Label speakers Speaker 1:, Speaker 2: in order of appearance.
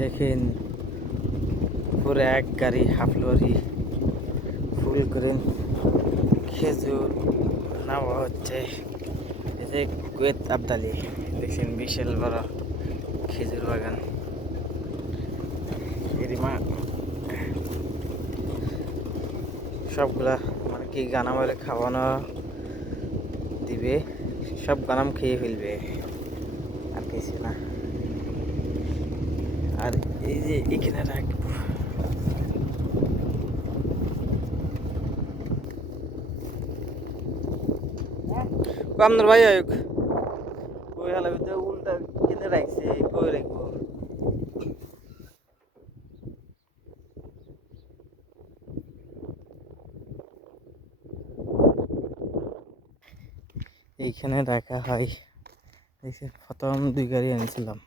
Speaker 1: দেখেন, পুরো এক গাড়ি হাফ লরি, ফুল করে খেজুর নেওয়া হচ্ছে। যে কুয়েত আবদালি দেখছেন বিশাল বড় খেজুর বাগান। সবগুলা মানে কি গানাম খাওয়ানো দিবে, সব গানাম খেয়ে ফেলবে। আর কিছু না। আর এই যে এখানে রাখব আপনার ভাই আয়ুক কই হালা ভিতরে উল্টা কিনে রাখছে, কই রাখব? এইখানে রাখা হয়। দেখছি প্রথম দুই গাড়ি এনেছিলাম